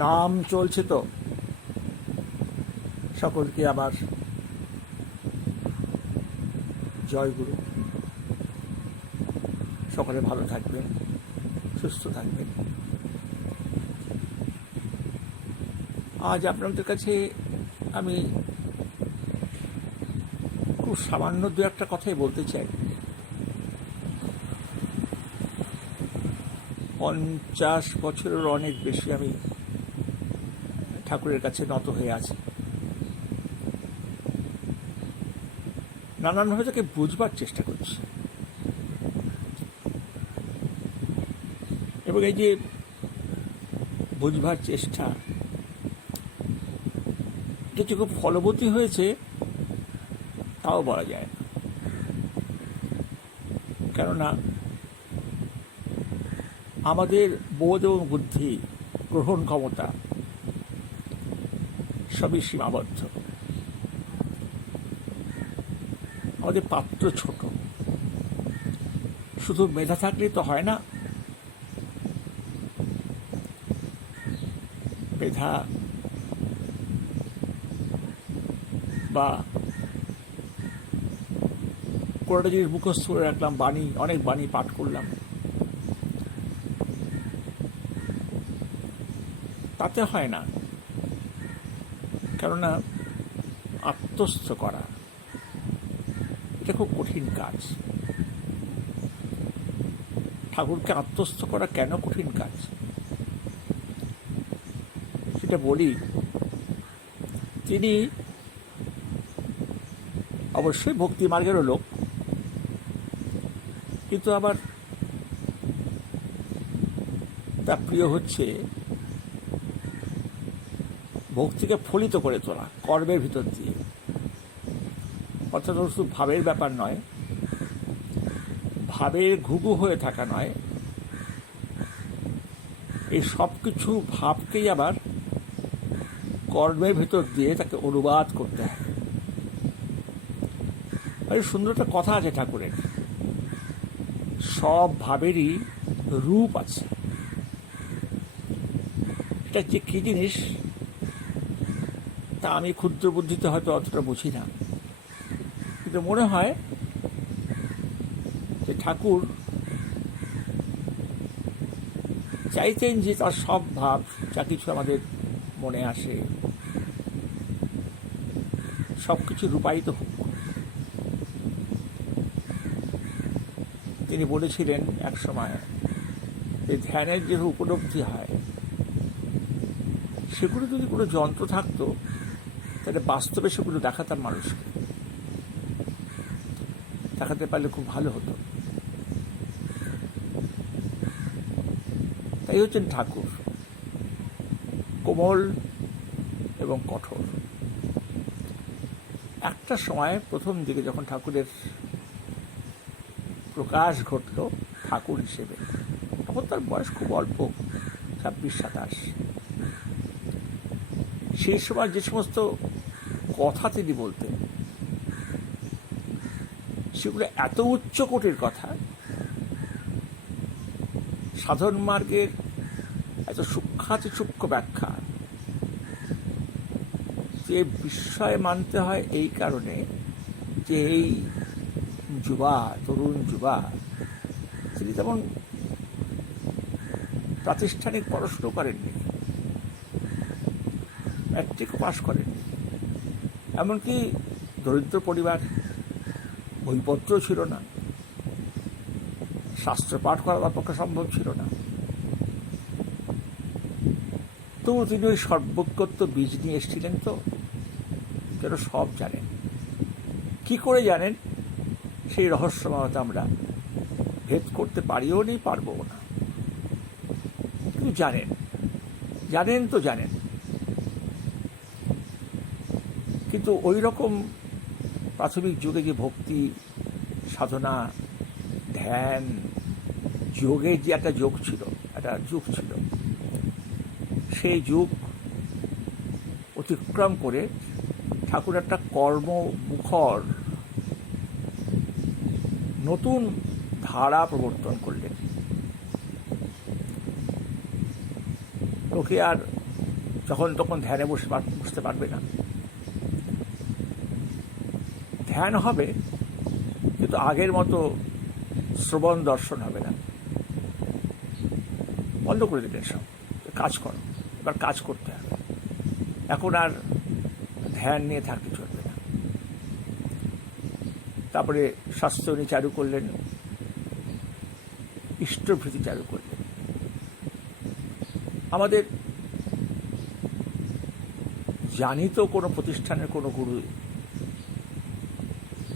নাম চলছে তো, সকলকে আবার জয়গুরু। সকলে ভালো থাকবেন, সুস্থ থাকবেন। আজ আপনাদের কাছে আমি খুব সামান্য দু একটা কথাই বলতে চাই। 50 বছরের অনেক বেশি আমি ঠাকুরের কাছে নত হয়ে আছি। নানানভাবে তাকে বুঝবার চেষ্টা করছি, এবং এই যে বুঝবার চেষ্টা কিছু খুব ফলবতী হয়েছে তাও বলা যায় না। কেননা আমাদের বোধ এবং বুদ্ধি, গ্রহণ ক্ষমতা সবই সীমাবদ্ধ। আমাদের পাত্র ছোট। শুধু মেধা থাকলেই তো হয় না। মেধা বা কোনোটা জিনিস মুখস্থ করে রাখলাম, বাণী, অনেক বাণী পাঠ করলাম, তাতে হয় না। কেননা আত্মস্থ করা এটা খুব কঠিন কাজ। ঠাকুরকে আত্মস্থ করা কেন কঠিন কাজ সেটা বলি। তিনি অবশ্যই ভক্তি মার্গেরও লোক, কিন্তু আবার তার প্রিয় হচ্ছে ভক্তিকে ফলিত করে তোলা কর্মের ভিতর দিয়ে। অর্থাৎ শুধু ভাবের ব্যাপার নয়, ভাবের ঘুঘু হয়ে থাকা নয়, এই সব কিছু ভাবকেই আবার কর্মের ভিতর দিয়ে তাকে অনুবাদ করতে হয়। আর সুন্দর একটা কথা আছে ঠাকুরের, সব ভাবেরই রূপ আছে। এটা যে কী জিনিস তা আমি ক্ষুদ্র বুদ্ধিতে হয়তো অতটা বুঝি না, কিন্তু মনে হয় যে ঠাকুর চাইতেন যে তার সব ভাব, যা কিছু আমাদের মনে আসে, সব কিছু রূপায়িত হোক। তিনি বলেছিলেন এক সময় যে ধ্যানের যে উপলব্ধি হয়, সেগুলো যদি কোনো যন্ত্র থাকতো তাহলে বাস্তবে সেগুলো দেখাতাম মানুষকে, দেখাতে পারলে খুব ভালো হতো। তাই হচ্ছেন ঠাকুর, কোমল এবং কঠোর। একটা সময় প্রথম দিকে যখন ঠাকুরের প্রকাশ ঘটল ঠাকুর হিসেবে, তখন তার বয়স খুব অল্প, 26-27। সেই সময় যে সমস্ত কথা তিনি বলতেন সেগুলো এত উচ্চ কোটির কথা, সাধন মার্গের এত সূক্ষ্মাতি সূক্ষ্ম ব্যাখ্যা, যে বিস্ময় মানতে হয় এই কারণে যে এই তরুণ যুবা তিনি তেমন প্রাতিষ্ঠানিক পড়াশুনো করেননি, ম্যাট্রিক পাস করেননি, এমনকি দরিদ্র পরিবার, বইপত্র ছিল না, শাস্ত্র পাঠ করা তার পক্ষে সম্ভব ছিল না। তবু তিনি ওই সর্বজ্ঞত্ব বীজ নিয়ে এসেছিলেন, তো যেন সব জানেন। কি করে জানেন সেই রহস্য হয়তো আমরা ভেদ করতে পারিও নি, পারবো না, কিন্তু জানেন তো জানেন। কিন্তু ওই রকম প্রাথমিক যুগে যে ভক্তি সাধনা, ধ্যান, যোগের যে একটা যুগ ছিল, সেই যুগ অতিক্রম করে ঠাকুর একটা কর্মমুখর নতুন ধারা প্রবর্তন করলেন। লোকে আর তখন ধ্যানে বসতে পারবে না। ধ্যান হবে, কিন্তু আগের মতো শ্রবণ দর্শন হবে না। বন্ধ করে দিলেন সব, কাজ করো, এবার কাজ করতে হবে। এখন আর ধ্যান নিয়ে থাকতে চলবে না। তারপরে স্বাস্থ্য উনি চালু করলেন, ইষ্টভৃতি চালু করলেন। আমাদের জানি তো কোনো প্রতিষ্ঠানের কোনো গুরু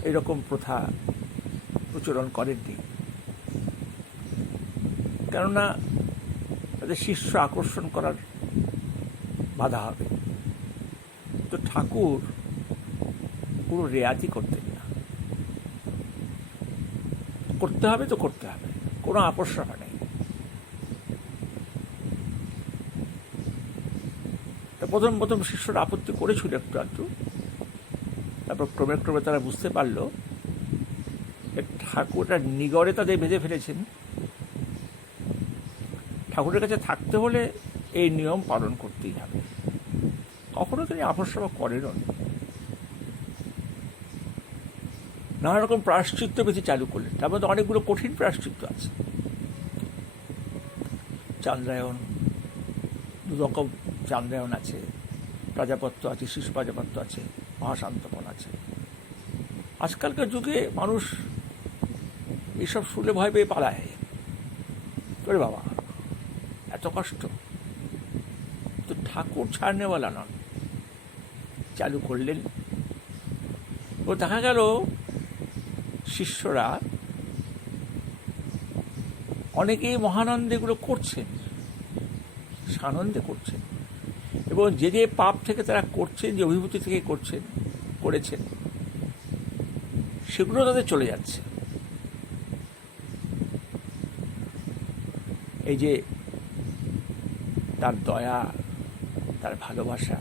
এরকম প্রথা প্রচলন করেননি, কেননা তাদের শিষ্য আকর্ষণ করার বাধা হবে। তো ঠাকুর পুরো রেয়াতি করতেন না, করতে হবে তো করতে হবে, কোনো আপোষ রাখা নেই। প্রথম শিষ্যরা আপত্তি করেছিল একটু আধটু, তারপর ক্রমে তারা বুঝতে পারল ঠাকুরটা নিগড়ে তাদের বেঁধে ফেলেছেন। ঠাকুরের কাছে থাকতে হলে এই নিয়ম পালন করতেই হবে। কখনো তিনি আপোষ করেনও। নানা রকম প্রায়শ্চিত্ত বিধি চালু করলেন, তার মধ্যে অনেকগুলো কঠিন প্রায়শ্চিত্ত আছে। চান্দ্রায়ণ, দুরকম চান্দ্রায়ণ আছে, প্রাজাপত্য আছে, শিশু প্রাজাপত্য আছে, মহাশান্তপন আছে। আজকালকার যুগে মানুষ এইসব শুনলে ভয় পেয়ে পালায়, করে বাবা এত কষ্ট। তো ঠাকুর ছাড়নেওয়ালা নন, চালু করলেন। ও দেখা গেল শিষ্যরা অনেকেই মহানন্দে এগুলো করছেন, সানন্দে করছেন, এবং যে পাপ থেকে তারা করছেন, যে অভিভূতি থেকে করেছেন, সেগুলো তাদের চলে যাচ্ছে। এই যে তার দয়া, তার ভালোবাসা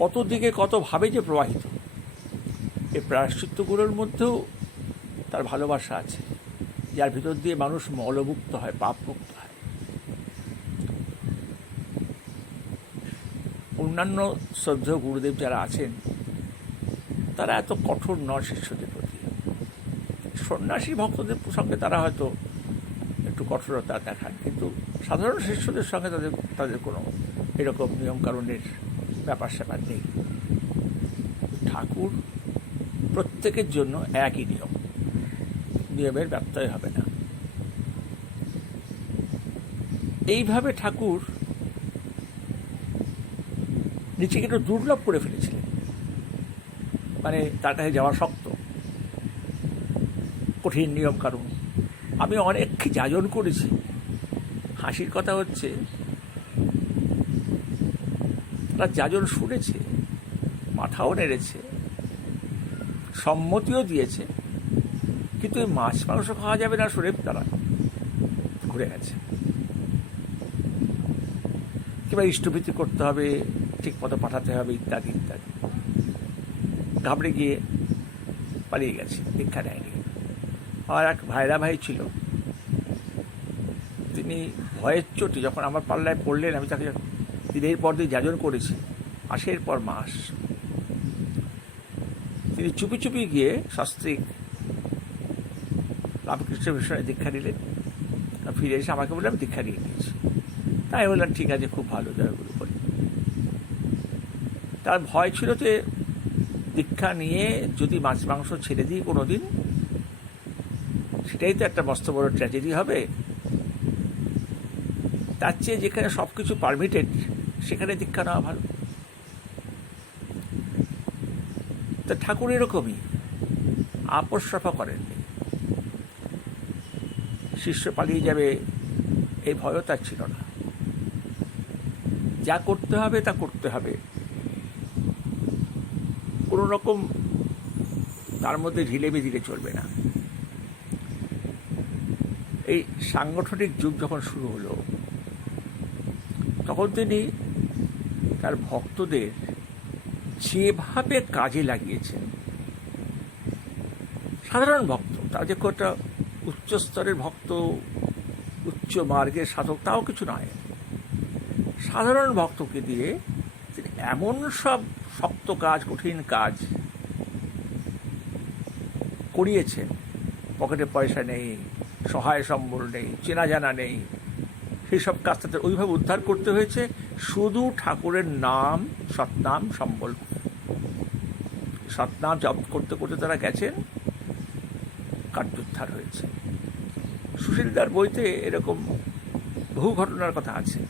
কত দিকে কতভাবে যে প্রবাহিত, এই প্রায়শ্চিত্তগুলোর মধ্যেও তার ভালোবাসা আছে, যার ভিতর দিয়ে মানুষ মলমুক্ত হয়, পাপমুক্ত হয়। অন্যান্য শ্রদ্ধেয় গুরুদেব যারা আছেন তারা এত কঠোর নয় শিষ্যদের প্রতি। সন্ন্যাসী ভক্তদের সঙ্গে তারা হয়তো একটু কঠোরতা দেখান, কিন্তু সাধারণ শিষ্যদের সঙ্গে তাদের কোনো এরকম নিয়মকানুনের ব্যাপার স্যাপার নেই। ঠাকুর প্রত্যেকের জন্য একই নিয়মের ব্যত্যয় হবে না। এইভাবে ঠাকুর নিজেকে একটু দুর্লভ করে ফেলেছিলেন। মানে তার কাছে যাওয়া শক্ত, কঠিন নিয়ম কানুন। আমি অনেক যাজন করেছি। হাসির কথা হচ্ছে, তারা যাজন শুনেছে, মাথাও নেড়েছে, সম্মতিও দিয়েছে, কিন্তু এই মাছ মাংস খাওয়া যাবে না শুনে তারা ঘুরে গেছে। কিংবা ইষ্টভৃতি করতে হবে, ঠিক মতো পাঠাতে হবে, ইত্যাদি ইত্যাদি। ঘাবড়ে গিয়ে পালিয়ে গেছে, দীক্ষা নেয়নি। আমার এক ভাইরা ভাই ছিল, তিনি ভয়ের চোটে যখন আমার পাল্লায় পড়লেন, আমি তাকে দিনের পর দিন যাজন করেছি, মাসের পর মাস। তিনি চুপি চুপি গিয়ে সস্ত্রীক রামকৃষ্ণ মিশনে দীক্ষা নিলেন। ফিরে এসে আমাকে বললাম দীক্ষা নিয়ে নিয়েছি। তাই বললাম ঠিক আছে, খুব ভালো, জয়গুরু বলি। তার ভয় ছিল যে দীক্ষা নিয়ে যদি মাছ মাংস ছেড়ে দিই কোনো দিন, সেটাই তো একটা মস্ত বড় ট্র্যাজেডি হবে। তার চেয়ে যেখানে সব কিছু পারমিটেড, সেখানে দীক্ষা নেওয়া ভালো। তা ঠাকুর এরকমই আপোষ রফা করেননি। শিষ্য পালিয়ে যাবে এই ভয়ও তার ছিল না। যা করতে হবে তা করতে হবে, কোনো রকম তার মধ্যে ঢিলে বিধিলে চলবে না। এই সাংগঠনিক যুগ যখন শুরু হলো, তখন তিনি তার ভক্তদের যেভাবে কাজে লাগিয়েছেন, সাধারণ ভক্ত, তার যে একটা উচ্চ স্তরের ভক্ত, উচ্চ মার্গের সাধক, তাও কিছু নয়, সাধারণ ভক্তকে দিয়ে তিনি এমন সব শক্ত কাজ, কঠিন কাজ করিয়েছেন, পকেটে পয়সা নেই, সহায় সম্বল নেই, চেনা জানা নেই, সেই সব কাজ তাদের ওইভাবে উদ্ধার করতে হয়েছে শুধু ঠাকুরের নাম, সৎনাম সম্বল, সৎনাম জপ করতে করতে তারা গেছেন, কার্যোদ্ধার হয়েছে। সুশীলদার বইতে এরকম বহু ঘটনার কথা আছে।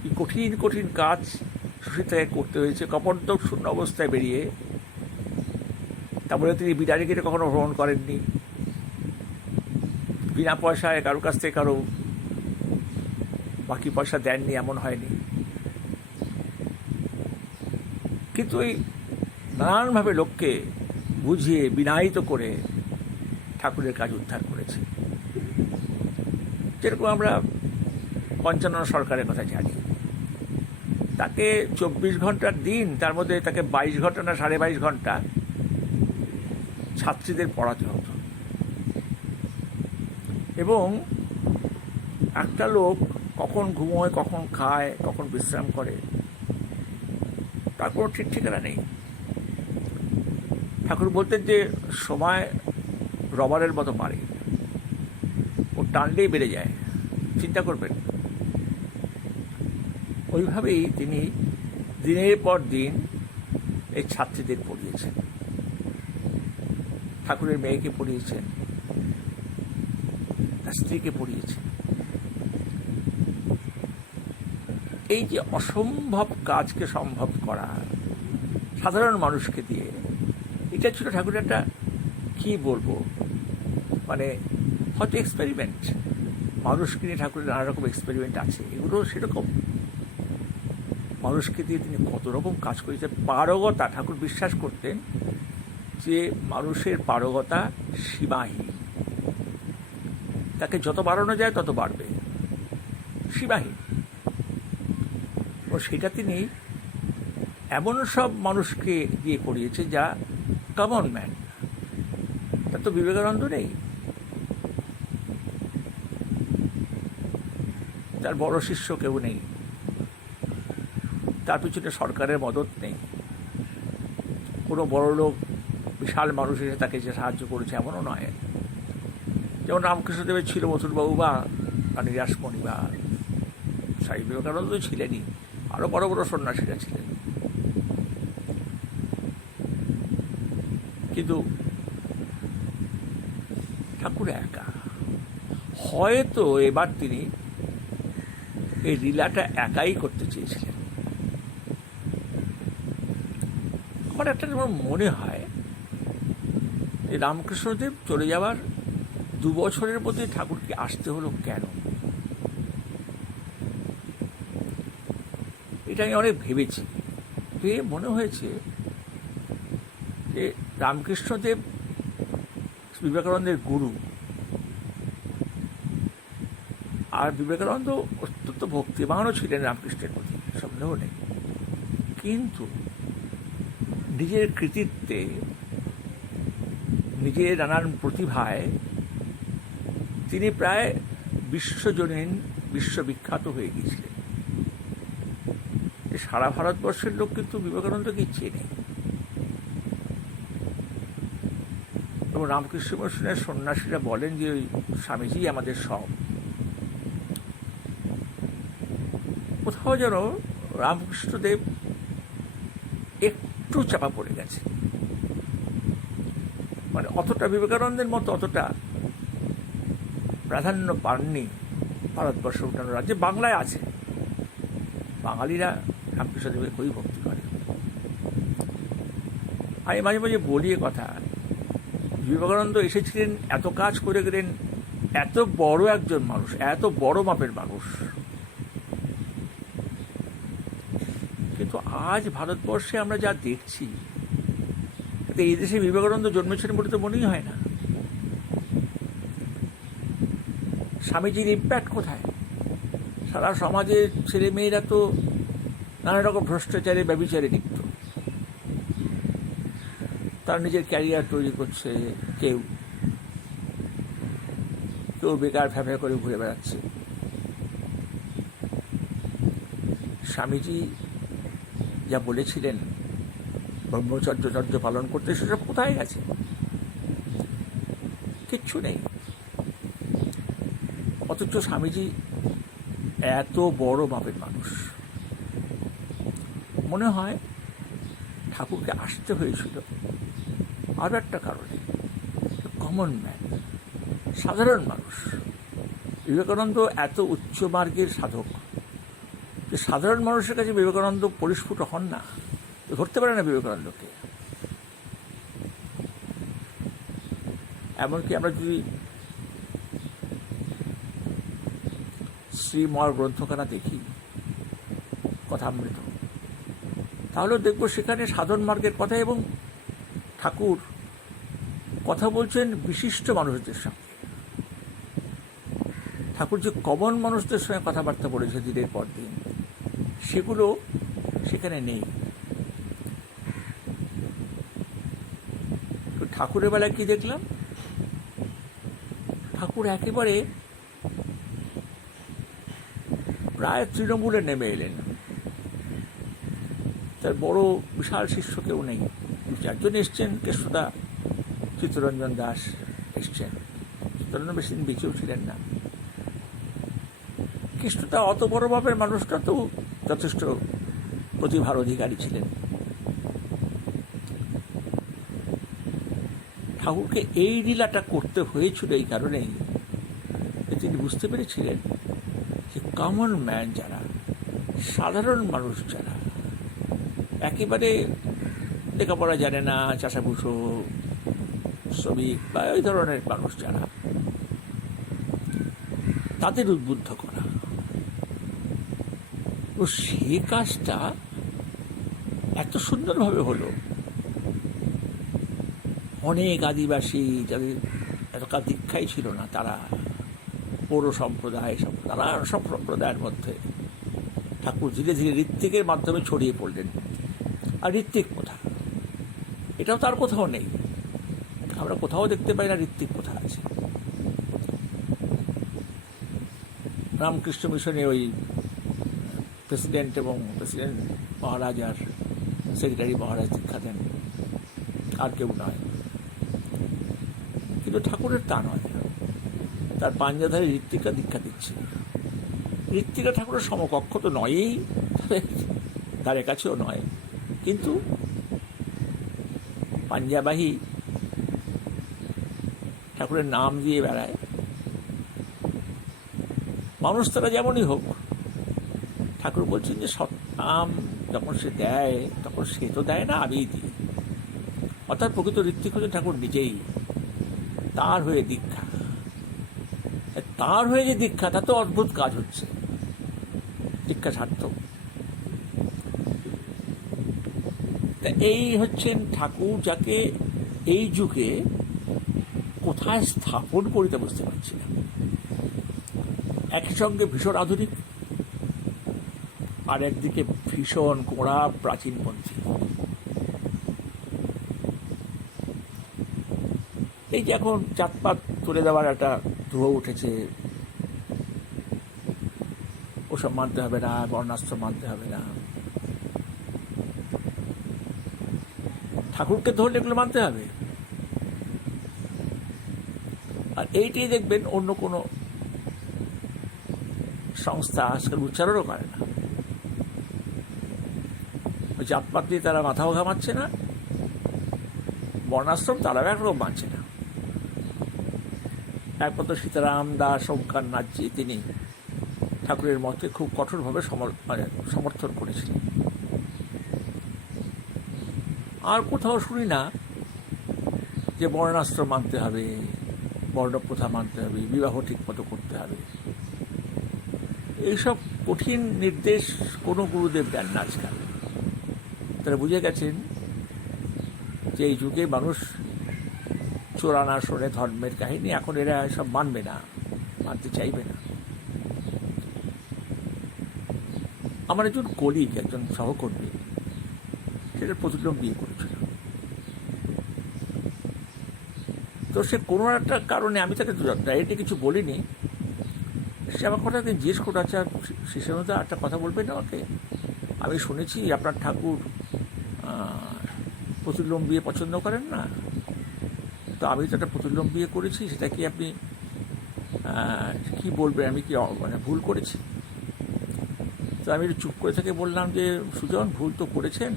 কি কঠিন কঠিন কাজ সুশীলদাকে করতে হয়েছে, কপর্দক শূন্য অবস্থায় বেরিয়ে। তারপরে তিনি বিরাটি কেটে কখনো ভ্রমণ করেননি, বিনা পয়সায় কারোর কাছ থেকে কারো বাকি পয়সা দেননি, এমন হয়নি। কিন্তু এই নানানভাবে লোককে বুঝিয়ে বিনায়িত করে ঠাকুরের কাজ উদ্ধার করেছে। যেরকম আমরা ৫৫ সরকারের কথা জানি, তাকে ২৪ ঘন্টার দিন, তার মধ্যে তাকে ২২ ঘন্টা না ২.৫ ঘন্টা ছাত্রীদের পড়াতে হতো। এবং একটা লোক কখন ঘুমোয়, কখন খায়, কখন বিশ্রাম করে, তার কোনো ঠিক ঠিকানা নেই। ঠাকুর বলতেন যে সময় রবারের মতো বাড়ে, ও টানলেই বেড়ে যায়, চিন্তা করবেন। ওইভাবেই তিনি দিনের পর দিন এই ছাত্রীদের পড়িয়েছেন, ঠাকুরের মেয়েকে পড়িয়েছেন, তার স্ত্রীকে পড়িয়েছেন। এই যে অসম্ভব কাজকে সম্ভব করা সাধারণ মানুষকে দিয়ে, এটা ছিল ঠাকুরের একটা, কি বলবো, মানে হয়তো এক্সপেরিমেন্ট। মানুষকে নিয়ে ঠাকুরের নানা রকম এক্সপেরিমেন্ট আছে, এগুলো সেরকম। মানুষকে দিয়ে তিনি কত রকম কাজ করেছেন। পারগতা, ঠাকুর বিশ্বাস করতেন যে মানুষের পারগতা সীমাহীন, তাকে যত বাড়ানো যায় তত বাড়বে, সীমাহীন। ও সেটা তিনি এমন সব মানুষকে দিয়ে করিয়েছে যা কমন ম্যান, তার তো বিবেকানন্দ নেই, তার বড় শিষ্য কেউ নেই, তার পিছনে সরকারের মদত নেই, কোনো বড় লোক বিশাল মানুষ এসে তাকে যে সাহায্য করেছে এমনও নয়। যেমন রামকৃষ্ণদেবের ছিল মথুরবাবু বা নীরাসমণি বা স্বামী বিবেকানন্দ তো ছিলেনই, আরও বড় বড় সন্ন্যাসীরা ছিলেন। কিন্তু ঠাকুর একা। হয়তো এবার তিনি এই লীলাটা একাই করতে চেয়েছিলেন। আমার একটা যেমন মনে হয় যে রামকৃষ্ণদেব চলে যাওয়ার ২ বছরের মধ্যে ঠাকুরকে আসতে হলো কেন, এটা আমি অনেক ভেবেছি। ভেবে মনে হয়েছে যে রামকৃষ্ণদেব বিবেকানন্দের গুরু, আর বিবেকানন্দ অত্যন্ত ভক্তিমানও ছিলেন রামকৃষ্ণের প্রতি, সন্দেহ নেই। কিন্তু নিজের কৃতিত্বে, নিজের নানান প্রতিভায় তিনি প্রায় বিশ্বজনীন, বিশ্ববিখ্যাত হয়ে গিয়েছিলেন। সারা ভারতবর্ষের লোক কিন্তু বিবেকানন্দকে চেনে। এবং রামকৃষ্ণ মিশনের সন্ন্যাসীরা বলেন যে ওই স্বামীজি আমাদের সব। কোথাও যেন রামকৃষ্ণদেব একটু চাপা পড়ে গেছে, মানে অতটা বিবেকানন্দের মতো অতটা প্রাধান্য পাননি ভারতবর্ষ অন্যান্য রাজ্যে। বাংলায় আছে, বাঙালিরা রামকৃষ্ণদেবকে খুবই ভক্তি করে। আমি মাঝে মাঝে বলি এ কথা, বিবেকানন্দ এসেছিলেন, এত কাজ করে গেলেন, এত বড় একজন মানুষ, এত বড় মাপের মানুষ, কিন্তু আজ ভারতবর্ষে আমরা যা দেখছি, এই দেশে বিবেকানন্দ জন্মেছেন বলে তো মনেই হয় না। স্বামীজির ইম্প্যাক্ট কোথায়? সারা সমাজের ছেলে মেয়েরা তো নানা রকম ভ্রষ্টাচারে, ব্যভিচারে লিপ্ত। তারা নিজের ক্যারিয়ার তৈরি করছে, কেউ কেউ বেকার ফ্যাফে করে ঘুরে বেড়াচ্ছে। স্বামীজি যা বলেছিলেন ব্রহ্মচর্য পালন করতে, সেসব কোথায় গেছে? কিচ্ছু নেই। অথচ স্বামীজি এত বড় মাপের মানুষ, মনে হয় ঠাকুরকে আসতে হয়েছিল আরও একটা কারণে, কমন ম্যান, সাধারণ মানুষ। বিবেকানন্দ এত উচ্চ মার্গের সাধক যে সাধারণ মানুষের কাছে বিবেকানন্দ পরিস্ফুট হন না, ধরতে পারে না বিবেকানন্দকে। এমনকি আমরা যদি শ্রীময় গ্রন্থখানা দেখি, কথামৃত, তাহলেও দেখব সেখানে সাধন মার্গের কথা, এবং ঠাকুর কথা বলছেন বিশিষ্ট মানুষদের সঙ্গে। ঠাকুর যে কমন মানুষদের সঙ্গে কথাবার্তা বলেছে দিনের পর দিন, সেগুলো সেখানে নেই। তো ঠাকুরের বেলায় কি দেখলাম? ঠাকুর একেবারে প্রায় তৃণমূলে নেমে এলেন। তার বড় বিশাল শিষ্য কেউ নেই। চারজন এসছেন, কেষ্টদা, চিত্তরঞ্জন দাস এসছেন। চিত্তরঞ্জন বেশি দিন বেঁচেও ছিলেন না। কৃষ্ণদা অত বড় ভাবের মানুষটা তো যথেষ্ট প্রতিভার অধিকারী ছিলেন। ঠাকুরকে এই লীলাটা করতে হয়েছিল এই কারণেই যে তিনি বুঝতে পেরেছিলেন যে কমন ম্যান যারা, সাধারণ মানুষ যারা, একেবারে লেখাপড়া জানে না, চাষাভুষো, শ্রমিক বা ওই ধরনের মানুষ যারা, তাদের উদ্বুদ্ধ করা। তো সে কাজটা এত সুন্দরভাবে হলো। অনেক আদিবাসী যাদের এতকাল দীক্ষাই ছিল না, তারা পৌর সম্প্রদায়, নানান সব সম্প্রদায়ের মধ্যে ঠাকুর ধীরে ধীরে ঋত্বিকের মাধ্যমে ছড়িয়ে পড়লেন। আর ঋত্বিক কোথা? এটাও তার কোথাও নেই। আমরা কোথাও দেখতে পাই না ঋত্বিক কোথা আছে। রামকৃষ্ণ মিশনে ওই প্রেসিডেন্ট এবং প্রেসিডেন্ট মহারাজ আর সেক্রেটারি মহারাজ দীক্ষা দেন, আর কেউ নয়। কিন্তু ঠাকুরের তা নয়, তার পাঞ্জাধারী ঋত্বিকা দীক্ষা দিচ্ছে। ঋত্বিকা ঠাকুরের সমকক্ষ তো নয়ই, ধারে কাছেও নয়, কিন্তু পাঞ্জাবাহী ঠাকুরের নাম দিয়ে বেড়ায়। মানুষ তারা যেমনই হোক, ঠাকুর বলছেন যে নাম যখন সে দেয় তখন সে তো দেয় না, আমি দিই। অর্থাৎ প্রকৃত ঋত্বিক হচ্ছেন ঠাকুর নিজেই। তার হয়ে দীক্ষা, তার হয়ে যে দীক্ষা, তা তো অদ্ভুত কাজ হচ্ছে। দীক্ষা সার্থক। এই হচ্ছেন ঠাকুর, যাকে এই যুগে কোথায় স্থাপন করিতে বুঝতে পারছি না। একই সঙ্গে ভীষণ আধুনিক, আর একদিকে ভীষণ গোড়া প্রাচীনপন্থী। এই যে এখন জাতপাত তুলে দেওয়ার একটা ধোঁয়া উঠেছে, ওসব মানতে হবে না, বর্ণাশ্রম মানতে হবে না। ঠাকুরকে ধরলে এগুলো মানতে হবে। আর এইটাই দেখবেন অন্য কোনো সংস্থা আজকাল উচ্চারণও করে না। ওই জাতপাত দিয়ে তারা মাথাও ঘামাচ্ছে না, বর্ণাশ্রম তারাও একরকম মানছে না। একমাত্র সীতারাম দাস ওমকার নাথজি, তিনি ঠাকুরের মতে খুব কঠোরভাবে সমর্থন করেছিলেন। আর কোথাও শুনি না যে বর্ণাশ্রম মানতে হবে, বর্ণপ্রথা মানতে হবে, বিবাহ ঠিক মতো করতে হবে। এইসব কঠিন নির্দেশ কোনো গুরুদেব দেন না আজকাল। তারা বুঝে গেছেন যে এই যুগে মানুষ চোরানা শোনে ধর্মের কাহিনী, এখন এরা সব মানবে না, মানতে চাইবে না। আমার একজন কলিগ, একজন সহকর্মী, সেটা প্রতিক্রম বিয়ে করেছিল। তো সে কোনো একটা কারণে, আমি তাকে ডাইরেক্টলি কিছু বলিনি, সে আমার কথা জিজ্ঞেস করে, আচ্ছা শেষের মধ্যে একটা কথা বলবেন আমাকে? আমি শুনেছি আপনার ঠাকুর প্রতিলোম বিয়ে পছন্দ করেন না, তো আমি তো একটা প্রতিলোম বিয়ে করেছি, সেটা কি আপনি কি বলবেন, আমি কি মানে ভুল করেছি? তো আমি একটু চুপ করে থেকে বললাম যে সুজন, ভুল তো করেছেন।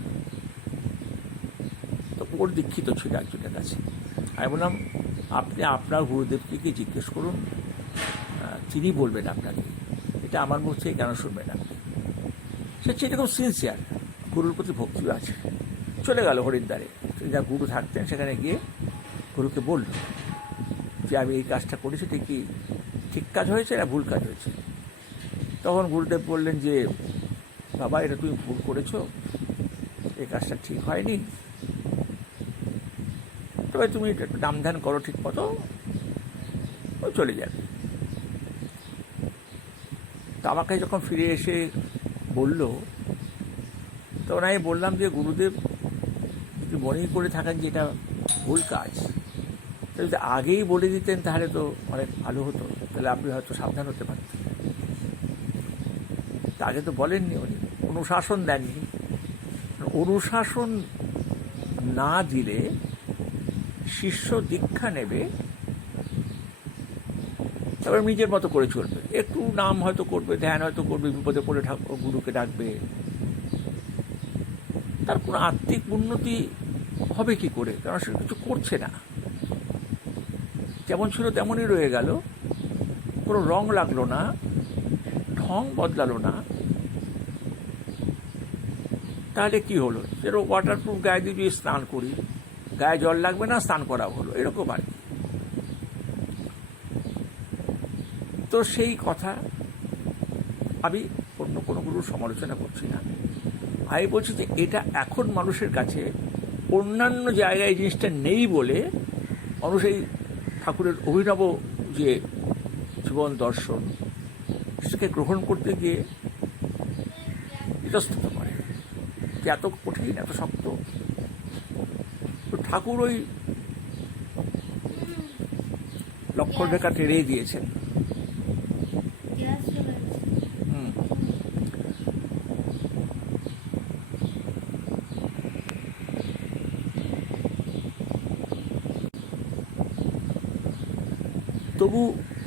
তো ওর দীক্ষিত ছিল একজনের কাছে। আমি বললাম আপনি আপনার গুরুদেবকে কি জিজ্ঞেস করুন, তিনি বলবেন আপনাকে, এটা আমার মুখ থেকে কেন শুনবেন আপনি? সে সেরকম সিনসিয়ার, গুরুর প্রতি ভক্তিও আছে। চলে গেল হরিদ্বারে, যা গুরু থাকতেন সেখানে গিয়ে গুরুকে বলল যে আমি এই কাজটা করেছি, এটা কি ঠিক কাজ হয়েছে না ভুল কাজ হয়েছে? তখন গুরুদেব বললেন যে বাবা, এটা তুমি ভুল করেছো, এই কাজটা ঠিক হয়নি, তবে তুমি একটু নাম ধ্যান করো ঠিক মতো, ও চলে যাবে। তো আমাকে যখন ফিরে এসে বলল, তখন আমি বললাম যে গুরুদেব যদি মনেই করে থাকেন যে এটা ভুল কাজ, যদি আগেই বলে দিতেন তাহলে তো অনেক ভালো হতো, তাহলে আপনি হয়তো সাবধান হতে পারতেন। তা আগে তো বলেননি, উনি অনুশাসন দেননি। অনুশাসন না দিলে শিষ্য দীক্ষা নেবে, তারপর নিজের মতো করে চলবে, একটু নাম হয়তো করবে, ধ্যান হয়তো করবে, বিপদে পড়ে গুরুকে ডাকবে, তার কোনো আত্মিক উন্নতি হবে কি করে? কারণ সে কিছু করছে না, যেমন ছিল তেমনই রয়ে গেল, কোনো রং লাগলো না, ঢং বদলালো না, তাহলে কি হলো? যেরকম ওয়াটারপ্রুফ গায়ে দিয়ে যদি স্নান করি, গায়ে জল লাগবে না, স্নান করা হলো, এরকম আর কি। তো সেই কথা, আমি অন্য কোনো গুরুর সমালোচনা করছি না, আমি বলছি যে এটা এখন মানুষের কাছে অন্যান্য জায়গায় এই জিনিসটা নেই বলে মানুষ এই ঠাকুরের অভিনব যে জীবন দর্শন সেটাকে গ্রহণ করতে গিয়ে ইতস্তত করে যে এত কঠিন, এত শক্ত। তো ঠাকুর ওই লক্ষ্যরেখা টেরেই দিয়েছেন। তবু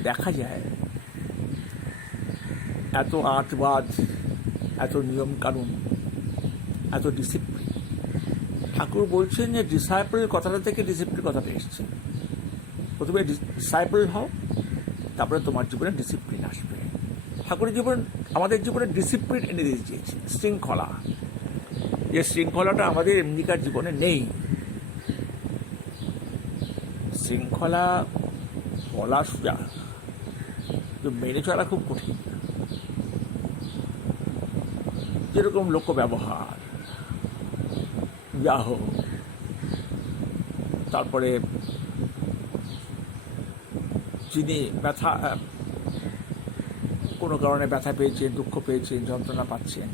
দেখা যায় এত আঁচবাজ, এত নিয়মকানুন, এত ডিসিপ্লিন। ঠাকুর বলছেন যে ডিসাইপল কথাটা থেকে ডিসিপ্লিন কথাটা এসছে। প্রথমে ডিসাইপল হও, তারপরে তোমার জীবনে ডিসিপ্লিন আসবে। ঠাকুরের জীবন আমাদের জীবনে ডিসিপ্লিন এনে দিয়েছে, শৃঙ্খলা। যে শৃঙ্খলাটা আমাদের এমনিকার জীবনে নেই। শৃঙ্খলা বলা সোজা, তো মেনে চলা খুব কঠিন। যেরকম লোক ব্যবহার, যা হোক, তারপরে যিনি ব্যথা, কোনো কারণে ব্যথা পেয়েছেন, দুঃখ পেয়েছেন, যন্ত্রণা পাচ্ছেন,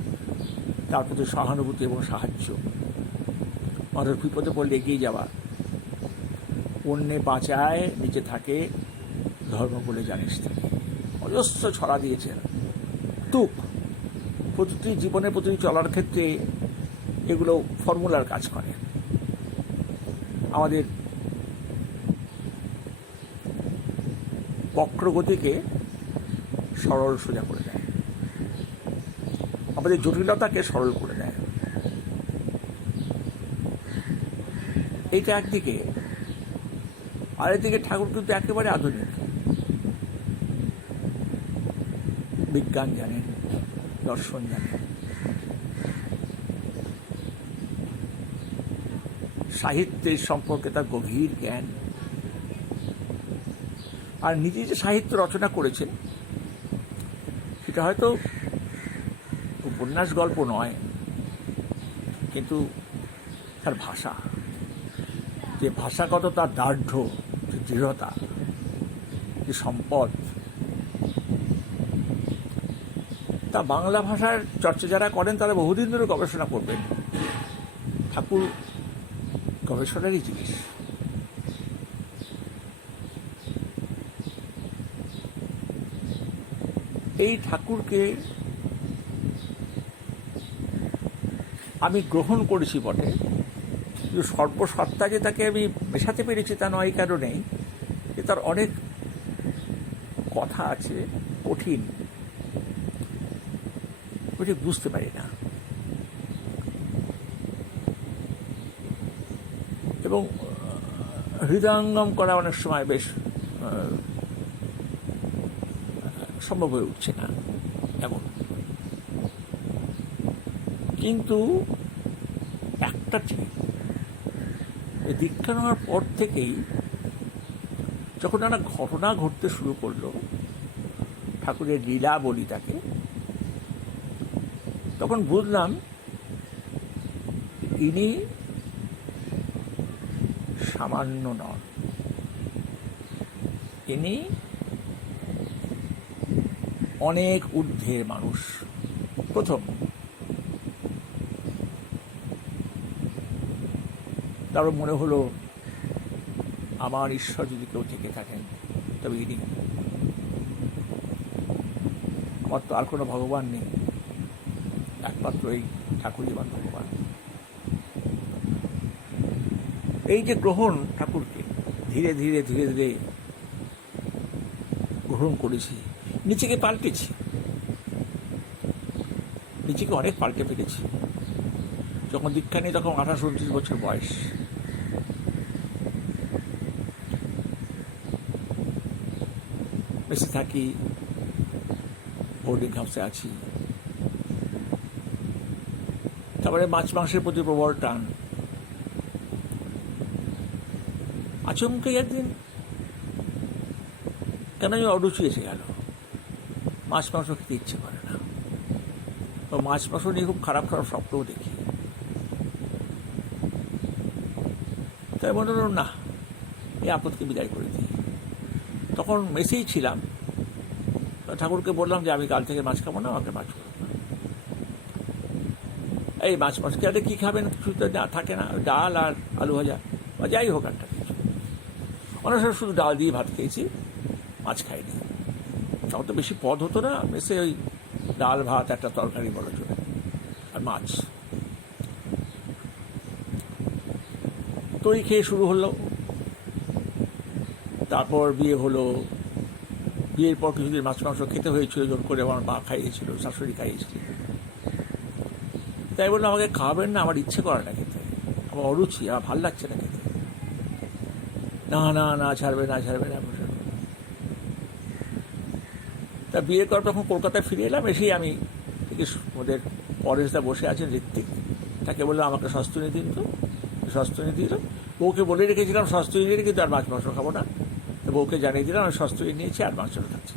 তার প্রতি সহানুভূতি এবং সাহায্য, মানুষ বিপদে পড়লে এগিয়ে যাওয়া। অন্যে বাঁচায়, নিচে থাকে, ধর্ম বলে জানিস থাকে, অজস্র ছড়া দিয়েছেন। তুক প্রতিটি জীবনে, প্রতিটি চলার ক্ষেত্রে এগুলো ফর্মুলার কাজ করে, আমাদের বক্রগতিকে সরল সোজা করে দেয়, আমাদের জটিলতাকে সরল করে দেয়। এইটা একদিকে, আরেকদিকে ঠাকুর কিন্তু একেবারে আধুনিক, বিজ্ঞান জানেন, দর্শন জানেন, সাহিত্যের সম্পর্কে তার গভীর জ্ঞান। আর নিজে যে সাহিত্য রচনা করেছেন সেটা হয়তো উপন্যাস গল্প নয়, কিন্তু তার ভাষা, যে ভাষাগত তার দার্ঢ্য, যে দৃঢ়তা, যে সম্পদ, তা বাংলা ভাষার চর্চা যারা করেন তারা বহুদিন ধরে গবেষণা করবেন। ঠাকুর গবেষণারই জিনিস। এই ঠাকুরকে আমি গ্রহণ করেছি বটে, কিন্তু সর্বসত্তা যে তাকে আমি মেশাতে পেরেছি তা নয়, এই কারণেই যে তার অনেক কথা আছে কঠিন, ওটি বুঝতে পারি না। এবং হৃদয়ঙ্গম করা অনেক সময় বেশ সম্ভব হয়ে উঠছে না এমন। কিন্তু একটা ঠিক, দীক্ষা নেওয়ার পর থেকেই যখন একটা ঘটনা ঘটতে শুরু করলো, ঠাকুরের লীলা বলি তাকে, তখন বুঝলাম ইনি সামান্য নন, ইনি অনেক ঊর্ধ্বের মানুষ। প্রথম তারও মনে হলো আমার ঈশ্বর যদি কেউ থেকে থাকেন তবে ইনি। আমার তো আর কোনো ভগবান নেই, একমাত্র এই ঠাকুরই আমার ভগবান। এই যে গ্রহণ, ঠাকুরকে ধীরে ধীরে ধীরে ধীরে গ্রহণ করেছি, নিজেকে পাল্টেছি, নিজেকে অনেক পাল্টে ফেলেছি। যখন দীক্ষা নিয়ে তখন 28-29 বছর বয়স। বেশি থাকি, বোর্ডিং হাউসে আছি। তারপরে মাছ মাংসের প্রতি প্রবল টান। আচমকে একদিন কেন আমি অরুচি এসে গেল, মাছ মাংস খেতে ইচ্ছে করে না। তো মাছ মাংস নিয়ে খুব খারাপ খারাপ স্বপ্নও দেখি। তাই মনে হলো না, এই আপদকে বিদায় করে দিই। তখন মেসেই ছিলাম, ঠাকুরকে বললাম যে আমি কাল থেকে মাছ খাবো না, আমাকে মাছ করবো না। এই মাছ খেলে কী খাবেন, কিছু তো থাকে না, ডাল আর আলু ভাজা বা যাই হোক একটা কিছু। অনেক সময় শুধু ডাল দিয়ে ভাত খেয়েছি, মাছ খাইনি। তখন তো বেশি পদ হতো না মেসে, ওই ডাল ভাত একটা তরকারি বলা চলে, আর মাছ। তো এই খেয়ে শুরু হলো। তারপর বিয়ে হলো। বিয়ের পর কিছুদিন মাছ মাংস খেতে হয়েছিল, জোর করে আমার মা খাইয়েছিল, শাশুড়ি খাইয়েছিল। তাই বললো আমাকে খাওয়াবেন না, আমার ইচ্ছে করে না খেতে, আমার অরুচি, আমার ভাল লাগছে না খেতে। না না না, ছাড়বে না, ছাড়বে না। তা বিয়ে করার তখন কলকাতায় ফিরে এলাম। এসেই আমি ওদের পরেশদা বসে আছেন ঋত্বিক, তাকে বললো আমাকে সস্তুনি দিন। তো সস্তুনি দিল। বউকে বলে রেখেছিলাম সস্তুনি দিয়ে কিন্তু আর মাছ মাংস খাবো না। তো বউকে জানিয়ে দিলাম আমি সস্তুনি নিয়েছি, আর মাংসটা খাচ্ছি।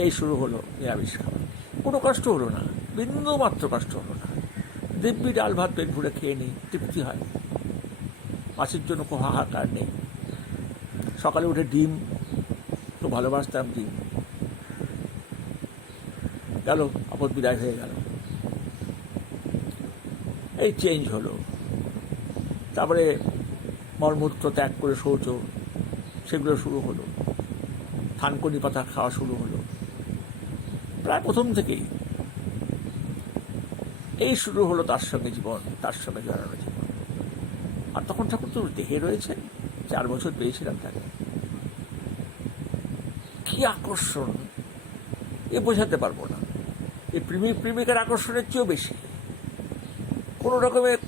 এই শুরু হলো নিরামিষ খাবার। কোনো কষ্ট হলো না, বিন্দু মাত্র কষ্ট হলো না। দিব্যি ডাল ভাত পেট ভরে খেয়ে নিই, তৃপ্তি হয়। মাছের জন্য কোনো হাহাকার নেই। সকালে উঠে ডিম, খুব ভালোবাসতাম ডিম। গেল, আপদ বিদায় হয়ে গেল। এই চেঞ্জ হলো। তারপরে মলমূত্র ত্যাগ করে শৌচ, সেগুলো শুরু হলো। থানকুনি পাতা খাওয়া শুরু হলো প্রায় প্রথম থেকেই। এই শুরু হলো তার সঙ্গে জীবন, তার সঙ্গে জড়ানো জীবন। আর তখন ঠাকুর তো দেখে রয়েছেন, 4 বছর পেয়েছিলাম তাকে। কি আকর্ষণ, এ বোঝাতে পারবো না। এই প্রেমিকার আকর্ষণের চেয়েও বেশি। কোনো রকমের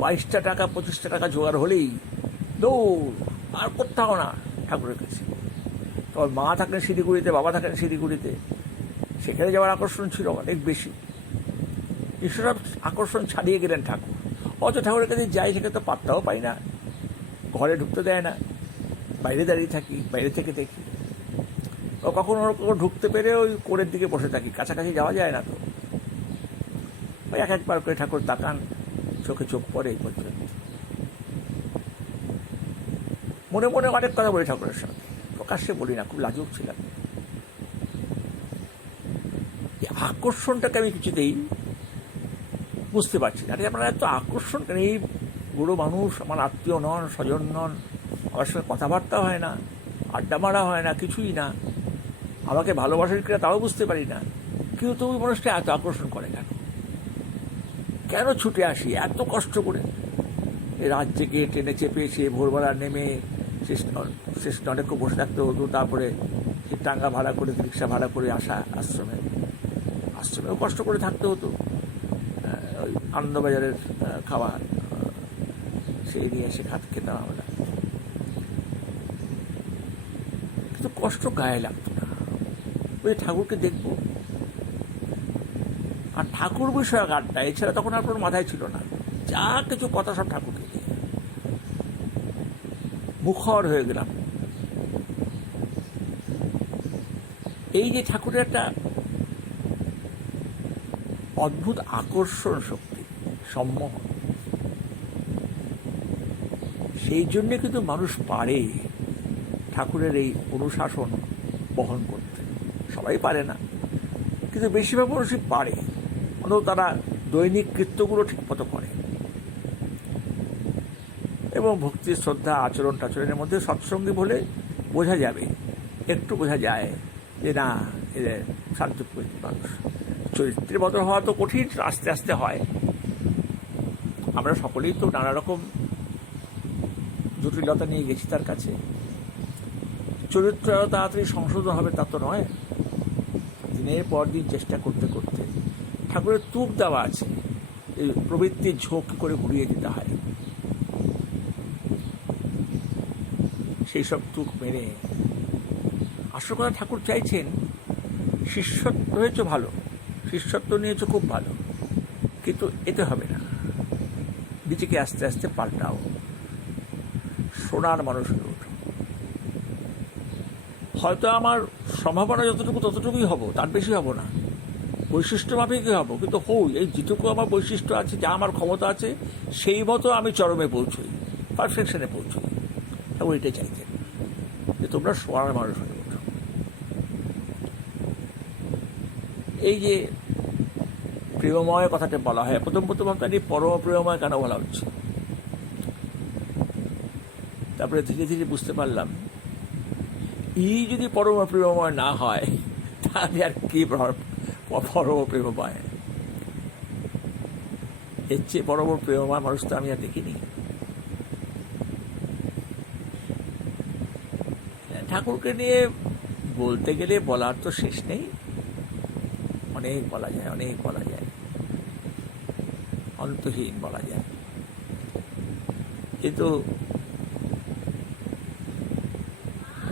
22টা টাকা 25টা টাকা জোগাড় হলেই দৌড়, আর কোথাও না, ঠাকুরের কাছে। তখন মা থাকেন শিলিগুড়িতে, বাবা থাকেন শিলিগুড়িতে, সেখানে যাওয়ার আকর্ষণ ছিল অনেক বেশি। ঈশ্বর আকর্ষণ ছাড়িয়ে গেলেন ঠাকুর। অত ঠাকুরের কাছে যাই, সেখানে তো পাত্তাও পাই না, ঘরে ঢুকতে দেয় না, বাইরে দাঁড়িয়ে থাকি, বাইরে থেকে দেখি। ও কখনো ঢুকতে পেরে ওই কোণের দিকে বসে থাকি, কাছাকাছি যাওয়া যায় না। তো ওই একবার করে ঠাকুর তাকান, চোখে চোখ পড়ে, এই পর্যন্ত। মনে মনে অনেক কথা বলি ঠাকুরের সঙ্গে, প্রকাশ্যে বলি না, খুব লাজুক ছিলাম। এই আকর্ষণটাকে আমি কিছুতেই বুঝতে পারছি না। আপনারা এত আকর্ষণ কেন? এই বুড়ো মানুষ, আমার আত্মীয় নন, স্বজন নন, আমার সঙ্গে কথাবার্তা হয় না, আড্ডা মারা হয় না, কিছুই না। আমাকে ভালোবাসার ক্রিয়া তাও বুঝতে পারি না, কিন্তু তবু মানুষটা এত আকর্ষণ করে কেন? কেন ছুটে আসি এত কষ্ট করে, রাত জেগে ট্রেনে চেপে সে ভোরবেলা নেমে স্টেশনে অনেকক্ষণ বসে থাকতে হতো, তারপরে সে টাঙ্গা ভাড়া করে রিক্সা ভাড়া করে আসা আশ্রমেও কষ্ট করে থাকতে হতো, ওই আনন্দবাজারের খাবার সেই নিয়ে এসে খেতাম আমরা, কিন্তু কষ্ট গায়ে লাগতো না। ওই ঠাকুরকে দেখবো আর ঠাকুর বিষয়ক আড্ডা, এছাড়া তখন আর কোনো মাথায় ছিল না, যা কিছু কথা সব ঠাকুরকে নিয়ে মুখর হয়ে গেলাম। এই যে ঠাকুরের একটা অদ্ভুত আকর্ষণ শক্তি, সম্মোহন, সেই জন্যে কিন্তু মানুষ পারে ঠাকুরের এই অনুশাসন বহন করতে। সবাই পারে না, কিন্তু বেশিরভাগ মানুষই পারে, অন্তত তারা দৈনিক কৃত্যগুলো ঠিকমতো করে এবং ভক্তি শ্রদ্ধা আচরণ টাচরণের মধ্যে সৎসঙ্গী বলে বোঝা যাবে, একটু বোঝা যায় যে না এদের শান্ত মানুষ। চরিত্রের বদল হওয়া তো কঠিন, আস্তে আস্তে হয়। আমরা সকলেই তো নানা রকম জটিলতা নিয়ে গেছি তার কাছে। চরিত্র তাড়াতাড়ি সংশোধন হবে তা তো নয়, দিনের পর দিন চেষ্টা করতে করতে ঠাকুরের তুক দেওয়া আছে, এই প্রবৃত্তির ঝোঁক করে ঘুরিয়ে দিতে হয়, সেই সব তুক মেনে। আসল কথা ঠাকুর চাইছেন শিষ্যত্ব হয়েছে ভালো, শিষ্যত্ব নিয়েছে খুব ভালো, কিন্তু এতে হবে না, নিজেকে আস্তে আস্তে পাল্টাও, সোনার মানুষ হয়ে ওঠো। হয়তো আমার সম্ভাবনা যতটুকু ততটুকুই হব, তার বেশি হব না, বৈশিষ্ট্য মাফিকই হব, কিন্তু এই যেটুকু আমার বৈশিষ্ট্য আছে, যা আমার ক্ষমতা আছে, সেই মতো আমি চরমে পৌঁছই, পারফেকশনে পৌঁছই। ঠাকুর এটাই চাইছেন যে তোমরা সোনার মানুষ হয়ে ওঠো। এই যে প্রেমময় কথাটা বলা হয়, প্রথম আমি পরম প্রেমময় কেন বলা হচ্ছে, তারপরে ধীরে ধীরে বুঝতে পারলাম যদি পরম প্রেমময় না হয় তাহলে আর কি পরম প্রেমময়, এর চেয়ে পরম প্রেমময় মানুষ তো আমি আর দেখিনি। ঠাকুরকে নিয়ে বলতে গেলে বলার তো শেষ নেই, অনেক বলা যায়, অনেক বলা যায়, অন্তহীন বলা যায়, কিন্তু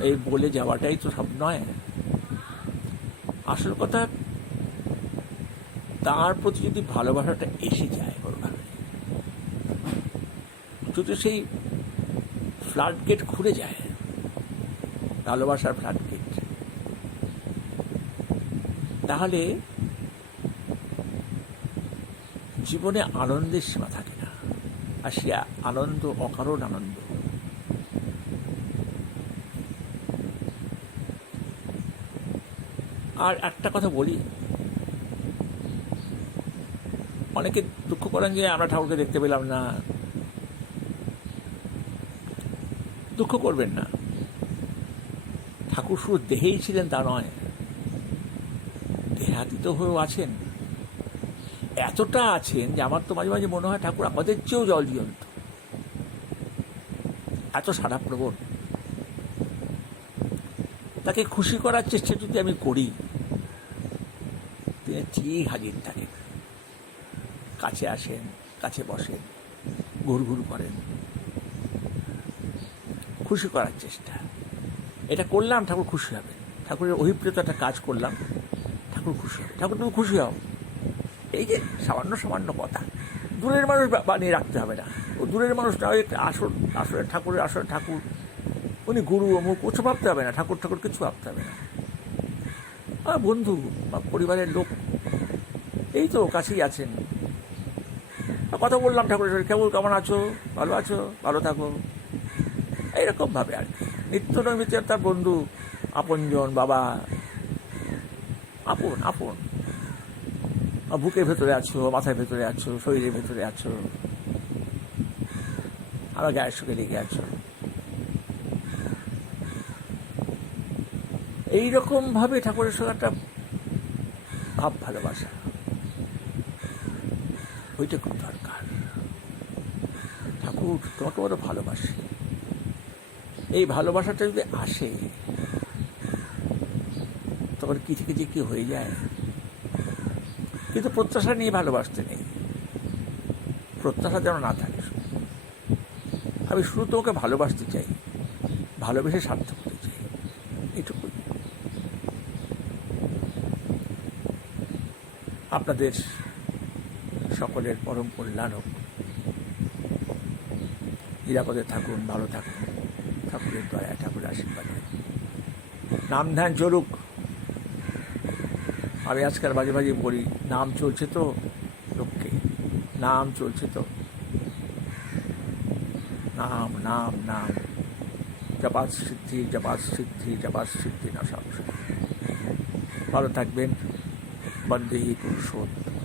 এই বলে যাওয়াটাই তো সব নয়। আসল কথা তার প্রতি যদি ভালোবাসাটা এসে যায়, যদি সেই ফ্লাড গেট খুলে যায়, ভালোবাসার ফ্লাড গেট, তাহলে জীবনে আনন্দের সীমা থাকে না, আর সে আনন্দ অকারণ আনন্দ। আর একটা কথা বলি, অনেকে দুঃখ করেন যে আমরা ঠাকুরকে দেখতে পেলাম না। দুঃখ করবেন না, ঠাকুর শুধু দেহেই ছিলেন তা নয়, দেহাতীত হয়েও আছেন, এতটা আছেন যে আমার তো মাঝে মাঝে মনে হয় ঠাকুর আমাদের চেয়েও জল জীবন্ত, এত সাড়াপ্রবণ। তাকে খুশি করার চেষ্টা যদি আমি করি, তিনি ঠিক হাজির থাকেন, কাছে আসেন, কাছে বসেন, ঘুরঘুর করেন, খুশি করার চেষ্টা। এটা করলাম ঠাকুর খুশি হবেন, ঠাকুরের অভিপ্রেত একটা কাজ করলাম, ঠাকুর খুশি হবে। ঠাকুর তুমি খুশি হও, এই যে সামান্য সামান্য কথা, দূরের মানুষ বানিয়ে রাখতে হবে না, ও দূরের মানুষ না, ওই আসলে ঠাকুরের আসলে ঠাকুর, উনি গুরু অমুক কিছু ভাবতে হবে না, ঠাকুর ঠাকুর কিছু ভাবতে হবে না, বন্ধু বা পরিবারের লোক, এই তো কাছেই আছেন, কথা বললাম ঠাকুরের, কেমন আছো, ভালো আছো, ভালো থাকো, এইরকমভাবে আর কি। নিত্য নৈমিত্য তার বন্ধু, আপনজন, বাবা, আপন আপন, বুকের ভেতরে আছো, মাথার ভেতরে আছো, শরীরের ভেতরে আছো, আমার গায়ের সুখে লেগে আছো। এইরকমভাবে ঠাকুরের সঙ্গে একটা ভাব ভালোবাসা, ওইটা খুব দরকার। ঠাকুর তোমাকে বড় ভালোবাসি, এই ভালোবাসাটা যদি আসে তখন কি থেকে যে কি হয়ে যায়। কিন্তু প্রত্যাশা নিয়ে ভালোবাসতে নেই, প্রত্যাশা যেন না থাকে। আমি শুধু তোমাকে ভালোবাসতে চাই, ভালোবেসে সার্থক করতে চাই, এটুকুই। আপনাদের সকলের পরম কল্যাণ হোক, নিরাপদে থাকুন, ভালো থাকুন, ঠাকুরের দয়া, ঠাকুরের আশীর্বাদে নাম ধ্যান চলুক। আমি আজকাল মাঝে মাঝে বলি, নাম চলছে তো লোককে, নাম চলছে তো, নাম নাম নাম, জপাত সিদ্ধি জপাত সিদ্ধি জপাত সিদ্ধি না সব। ভালো থাকবেন। বন্দে পুরুষোত্তম।